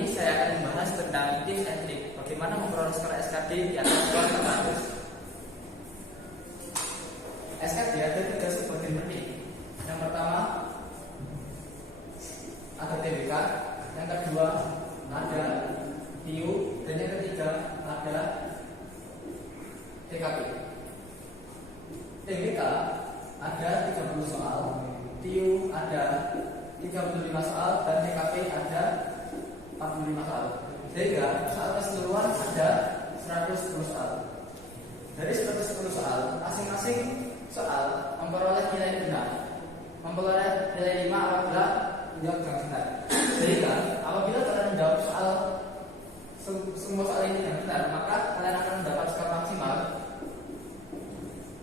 ini saya akan membahas tentang tips and trik bagaimana memperoleh skor SKD di atas skor 400. SKD ada 3 subbagian penting. Yang pertama ada TBK, yang kedua ada TIU, dan yang ketiga adalah TKP. TBK ada 30 soal, TIU ada 35 soal, dan TKP ada 45 soal. Sehingga soal keseluruhan ada 110 soal. Dari 110 soal, masing-masing soal memperoleh nilai benar, memperoleh nilai 5 apabila menjawab dengan benar. Sehingga apabila kalian menjawab semua soal ini dengan benar, maka kalian akan mendapat skor maksimal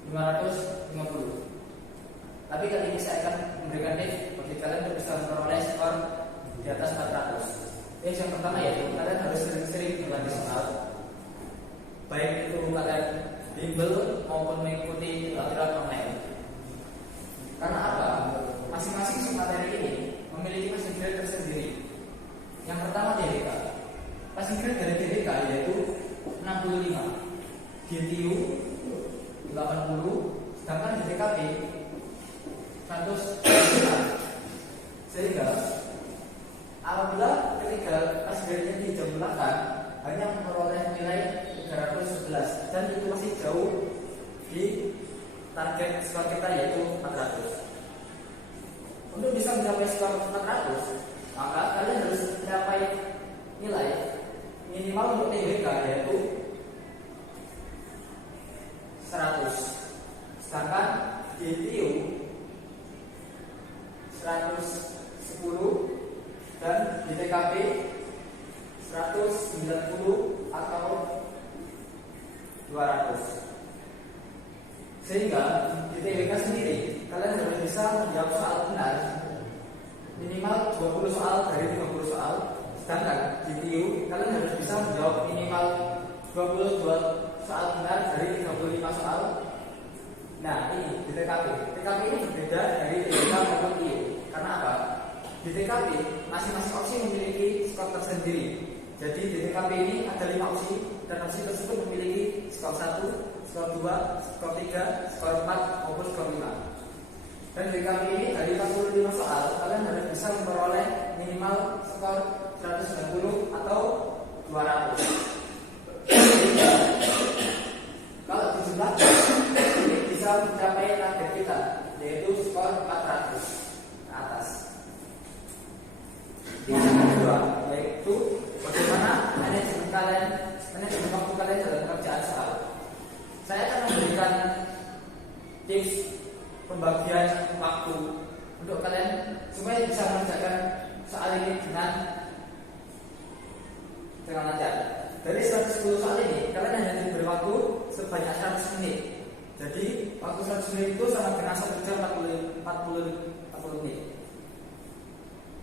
550. Tapi kali ini saya akan memberikan tips bagi kalian untuk bisa memperoleh skor di atas 400. Yang pertama yaitu kalian harus sering-sering berlatih soal, baik itu kalian bimbel maupun mengikuti latihan online. Karena apa? Masing-masing materi ini memiliki passing grade tersendiri. Yang pertama TBK. Passing grade dari TBK yaitu 65, di TIU 80, sedangkan di TKP 100. Sehingga apabila ketika passing grade-nya dijumlahkan hanya memperoleh nilai 311, dan itu masih jauh di target skor kita yaitu 400. Untuk bisa mencapai skor 400, maka kalian harus mencapai nilai minimal untuk TBK yaitu 100, sedangkan di TIU 110, dan di TKP 190 atau 200. Sehingga di TBK sendiri kalian harus bisa menjawab soal benar minimal 20 soal dari 30 soal, sedangkan di TIU kalian harus bisa menjawab minimal 22 soal benar dari 35 soal. Nah, ini di TKP. TKP ini berbeda dari TBK maupun TIU. Karena apa? Di TKP masing-masing opsi memiliki skor tersendiri. Jadi di TKP ini ada 5 opsi, dan opsi tersebut memiliki skor 1, skor 2, skor 3, skor 4 maupun skor 5. Dan di TKP ini dari 45 soal kalian harus bisa memperoleh minimal skor 190 atau 200. Kalau dijumlahkan ini bisa mencapai target kita yaitu skor 400 ke atas. Yang kedua yaitu bagaimana manajemen waktu kalian dalam pekerjaan soal. Saya akan memberikan tips pembagian waktu untuk kalian supaya bisa mengerjakan soal ini dengan lancar. Dari 110 soal ini kalian hanya diberi waktu sebanyak 100 menit. Jadi waktu 100 menit itu sama dengan 1 jam 40 menit.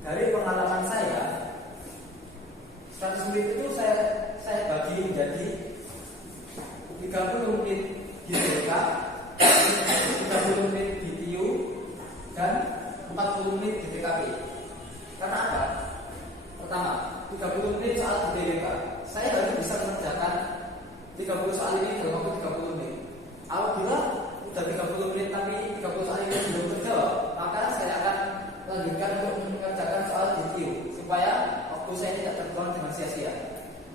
Dari pengalaman saya, 100 menit itu saya bagi menjadi 30 menit di TBK, 30 menit di TIU, dan 40 menit di TKP. Karena apa? Pertama, 30 menit soal di TBK, saya harus bisa mengerjakan 30 soal ini dalam waktu 30 menit. Apabila sudah 30 menit tapi 30 soal ini belum terjawab, maka saya akan lanjutkan untuk mengerjakan soal di TIU supaya waktu saya tidak terbuang dengan sia-sia.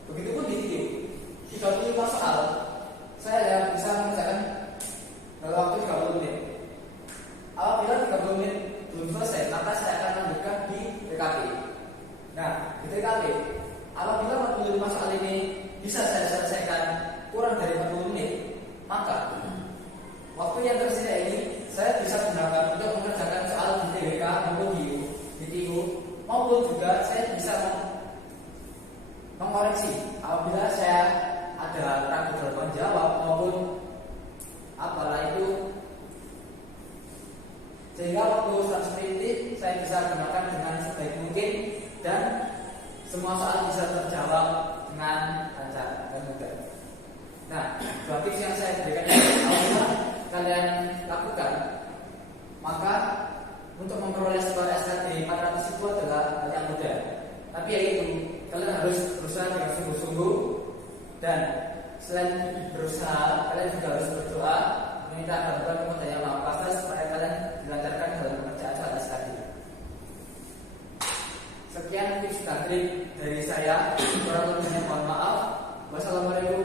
Begitupun di TIU, 35 soal saya bisa mengerjakan dalam waktu 30 menit. Apabila 30 menit belum selesai, maka saya akan lanjutkan di TKP. Nah, di TKP, apabila 45 soal ini bisa saya selesaikan kurang dari 40 menit, maka waktu yang tersedia ini saya bisa gunakan untuk mengerjakan soal di TBK maupun di TIU, maupun juga saya bisa mengoreksi apabila saya ada ragu dalam menjawab maupun apalah itu, sehingga waktu 100 menit ini saya bisa gunakan dengan sebaik mungkin dan semua soal bisa terjawab dengan lancar dan mudah. Nah, dua tips yang saya berikan ini apabila kalian lakukan, maka untuk memperoleh skor SKD 400 itu adalah hal yang mudah. Tapi yaitu kalian kalian harus berusaha dengan sungguh-sungguh, dan selain berusaha kalian juga harus berdoa meminta bantuan kepada Yang Maha Kuasa supaya kalian dilancarkan dalam pekerjaan saat tadi. Sekian tips dan trik dari saya. Kurang lebihnya mohon maaf. Wassalamualaikum